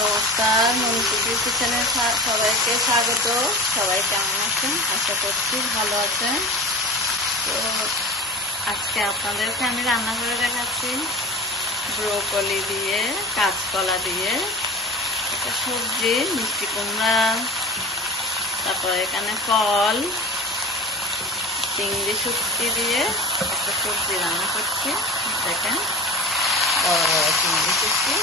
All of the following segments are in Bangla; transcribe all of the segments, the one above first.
নমস্কার, মনুষ্যটির কিচেনে সবাইকে স্বাগত। সবাই কেমন আছেন? আশা করছি ভালো আছেন। তো আজকে আপনাদেরকে আমি রান্না করে দেখাচ্ছি ব্রোকলি দিয়ে, কাঁচকলা দিয়ে একটা সবজি, মিষ্টি কুমড়া, তারপরে এখানে ফল, চিংড়ি শুটকি দিয়ে একটা সবজি রান্না করছি। দেখেন, বড় বড় চিংড়ি শুটকি।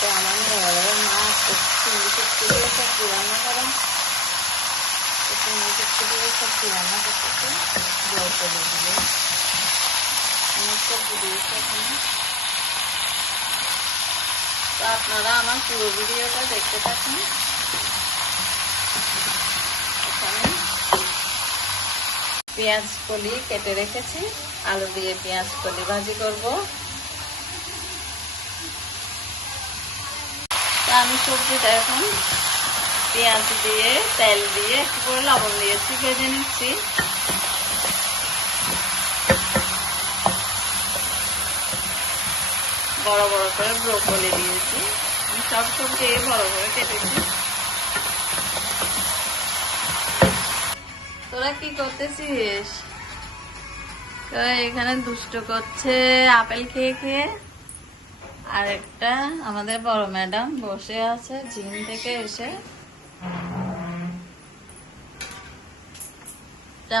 তো আমার মেয়েরা মাছ চিংড়ি শুটকি দিয়ে সবজি রান্না করে, চিংড়ি শুটকি দিয়ে সবজি রান্না করতেছে, ব্রোকলি দিয়ে অনেক সবজি দিয়েছে এখানে। তো আপনারা আমার পুরো ভিডিওটা দেখতে থাকুন। এখানে পেঁয়াজ কলি কেটে রেখেছি, আলু দিয়ে পেঁয়াজ কলি ভাজি করব। তা আমি সবজিটা এখন পেঁয়াজ দিয়ে, তেল দিয়ে, একটু করে লবণ দিয়েছি, ভেজে নিচ্ছি। বড় বড় করে ব্রোকলি দিয়েছি, আমি সব সবজি বড় করে কেটেছি। তোরা কি করতেছিস? তো এখানে দুষ্ট করছে আপেল খেয়ে খেয়ে। আর একটা আমাদের বড় ম্যাডাম বসে আছে জিম থেকে এসে।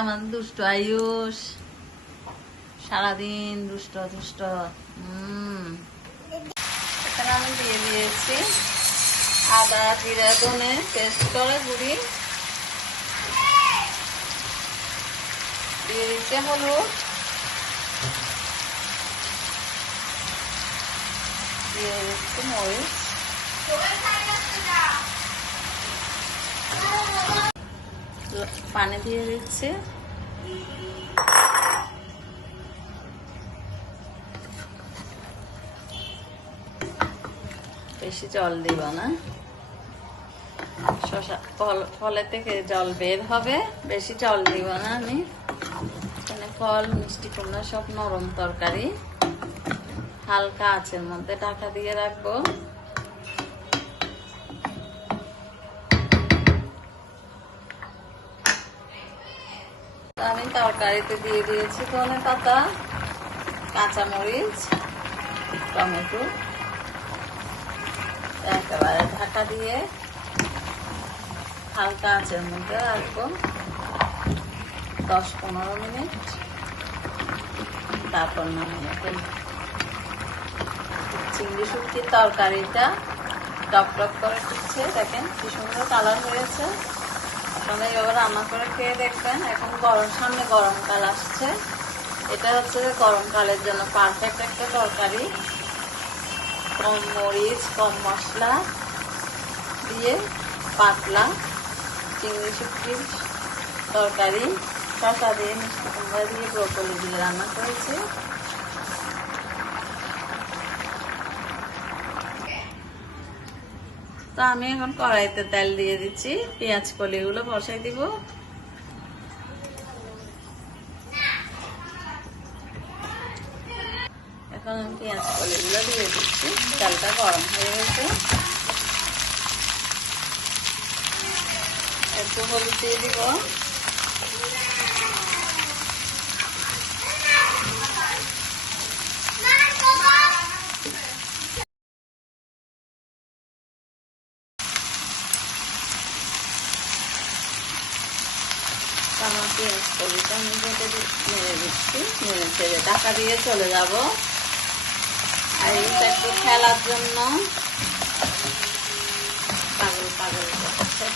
আমাদের দুষ্ট আয়ুষ সারাদিন দুষ্ট দুষ্ট। এখানে আমি দিয়ে দিয়েছি আদা, জিরা, ধনে পেস্ট করে গুঁড়ি, দিয়ে দিচ্ছে হলুদ, দিয়ে দিচ্ছি মরিচ, পানি দিয়ে দিচ্ছে। বেশি জল দিব না, শসা ফলের থেকে জল বের হবে, বেশি জল দিব না আমি। এখানে ফল, মিষ্টি কুমড়া সব নরম তরকারি, হালকা আঁচের মধ্যে ঢাকা দিয়ে রাখবো। আমি তরকারিতে দিয়ে দিয়েছি ধনে পাতা, কাঁচামরিচ, টমেটো, একেবারে ঢাকা দিয়ে হালকা আঁচের মধ্যে রাখবো 10-15 মিনিট, তারপর নামিয়ে ফেলবো। চিংড়ি শুটকির তরকারিটা টক টক করে ফুটছে, দেখেন কি সুন্দর কালার হয়েছে। আপনারা এবার রান্না করে খেয়ে দেখবেন। এখন সামনে গরমকাল আসছে, এটা হচ্ছে গরমকালের জন্য পারফেক্ট একটা তরকারি। কম মরিচ, কম মশলা দিয়ে পাতলা চিংড়ি শুটকির তরকারি, শসা দিয়ে, মিষ্টি কুমড়া দিয়ে, ব্রোকলি দিয়ে রান্না করেছি। তো আমি এখন কড়াইতে তেল দিয়ে দিচ্ছি, পেঁয়াজ কলিগুলো বসাই দিব। এখন আমি পেঁয়াজ কলিগুলো দিয়ে দিচ্ছি, তেলটা গরম হয়ে গেছে। একটু হলুদ দিয়ে দিব, আমার পেঁয়াজ কলিটা আমি নেড়ে দিচ্ছি, নেড়ে ছেড়ে ঢাকা দিয়ে চলে যাব। আর এটা একটু খেলার জন্য পাগল পাগল করছে।